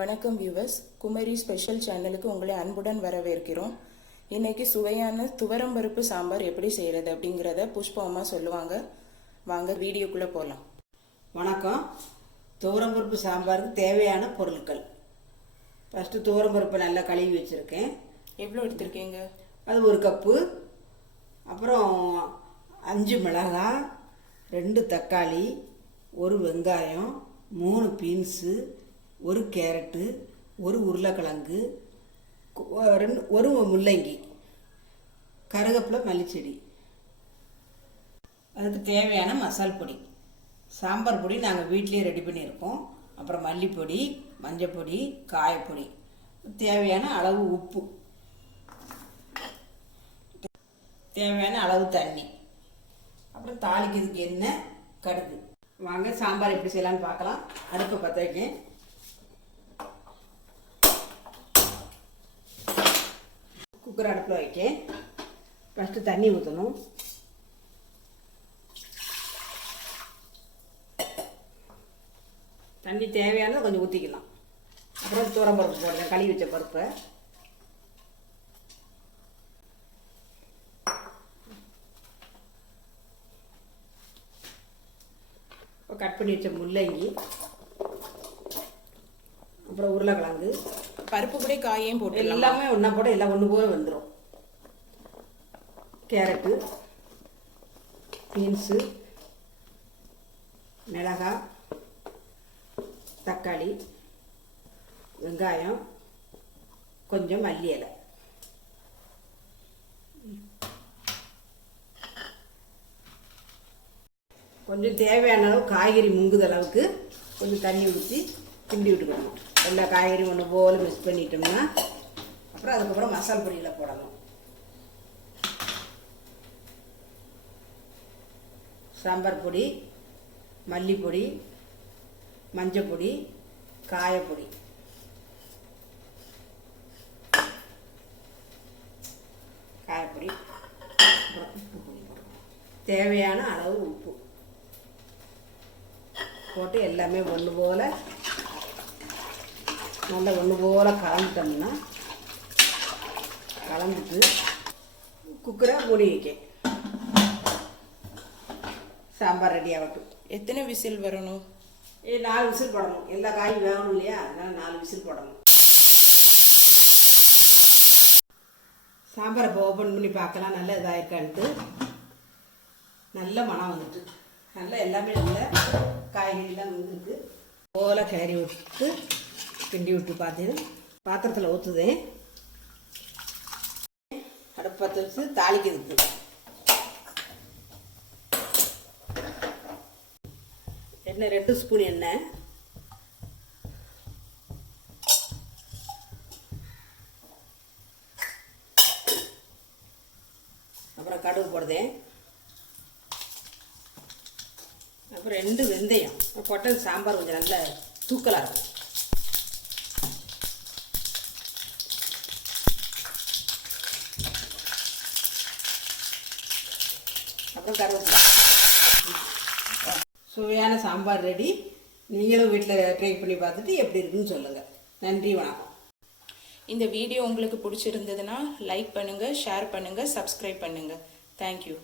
வணக்கம் viewers, Kumari special சேனலுக்கு உங்களை அன்புடன் வரவேற்கிறோம். இன்னைக்கு சுவையான துவரம்பருப்பு சாம்பார் எப்படி செய்கிறது அப்படிங்கிறத புஷ்பா அம்மா சொல்லுவாங்க. வாங்க வீடியோக்குள்ளே போகலாம். வணக்கம். துவரம்பருப்பு சாம்பாருக்கு தேவையான பொருட்கள். ஃபஸ்ட்டு துவரம்பருப்பை நல்லா கழுவி வச்சுருக்கேன். எவ்வளோ எடுத்திருக்கீங்க? அது 1 கப்பு. அப்புறம் 5 மிளகாய், 2 தக்காளி, 1 வெங்காயம், 3 பீன்ஸு, 1 கேரட்டு, 1 உருளைக்கிழங்கு, 1 முள்ளங்கி, கருவேப்பிலை, மல்லிச்செடி. அதுக்கு தேவையான மசால் பொடி. சாம்பார் பொடி நாங்கள் வீட்டிலேயே ரெடி பண்ணியிருக்கோம். அப்புறம் மல்லிப்பொடி, மஞ்சப்பொடி, காயப்பொடி, தேவையான அளவு உப்பு, தேவையான அளவு தண்ணி, அப்புறம் தாளிக்கிறதுக்கு எண்ணெய், கடுகு. வாங்க சாம்பார் எப்படி செய்யலான்னு பார்க்கலாம். அடுப்பை பற்ற வைக்கேன். குக்கர் அடுப்பில் வைக்கேன். ஃபஸ்ட்டு தண்ணி ஊற்றணும். தண்ணி தேவையானது கொஞ்சம் ஊற்றிக்கலாம். அப்புறம் துவரம்பருப்பு போடுறேன், கழுவி வச்ச பருப்பை. இப்போ கட் பண்ணி வச்ச முள்ளங்கி, அப்புறம் உருளைக்கிழங்கு, பருப்பு கூட காயையும் போட்டு எல்லாமே ஒன்றா போட எல்லாம் ஒன்று போல வந்துடும். கேரட்டு, பீன்ஸு, மிளகாய், தக்காளி, வெங்காயம், கொஞ்சம் மல்லி இலை. கொஞ்சம் தேவையான அளவு காய்கறி முங்குத அளவுக்கு கொஞ்சம் தண்ணி ஊற்றி கிண்டி விட்டுக்கணும். எல்லா காய்கறியும் ஒன்று போல் மிக்ஸ் பண்ணிட்டோம்னா அப்புறம் அதுக்கப்புறம் மசால் பொடியில் போடணும். சாம்பார் பொடி, மல்லிப்பொடி, மஞ்சப்பொடி, காயப்பொடி, காயப்பொடி, அப்புறம் உப்பு பொடி போடணும். தேவையான அளவு உப்பு போட்டு எல்லாமே ஒன்று போல் நல்லா ஒன்று போல் கலந்துட்டோம்னா கலந்துட்டு குக்கரை மூடி வைக்க. சாம்பார் ரெடி ஆகட்டும். எத்தனை விசில் வரணும்? 4 விசில் போடணும். எல்லா காயும் வேகணும் இல்லையா, அதனால் 4 விசில் போடணும். சாம்பாரை இப்போ ஓப்பன் பண்ணி பார்க்கலாம் நல்லா இதாகிருக்கான்ட்டு. நல்ல மனம் வந்துட்டு நல்லா எல்லாமே நல்ல காய்கறிலாம் வந்துருக்கு போல் கிளறி விட்டு கிண்டி விட்டு பார்த்தீங்கன்னா பாத்திரத்தில் ஊற்றுதேன். அடுப்பு பற்ற வச்சு தாளிக்கிறதுக்கு எண்ணெய் 2 ஸ்பூன் எண்ணெய், அப்புறம் கடுகு போடுதேன், அப்புறம் 2 வெந்தயம் போட்டது சாம்பார் கொஞ்சம் நல்ல தூக்கலாக இருக்கும். அப்புறம் கருவேப்பிலை. சுவையான சாம்பார் ரெடி. நீங்களும் வீட்டில் ட்ரை பண்ணி பார்த்துட்டு எப்படி இருக்குன்னு சொல்லுங்கள். நன்றி, வணக்கம். இந்த வீடியோ உங்களுக்கு பிடிச்சிருந்ததுன்னா லைக் பண்ணுங்கள், ஷேர் பண்ணுங்கள், சப்ஸ்கிரைப் பண்ணுங்கள். தேங்க்யூ.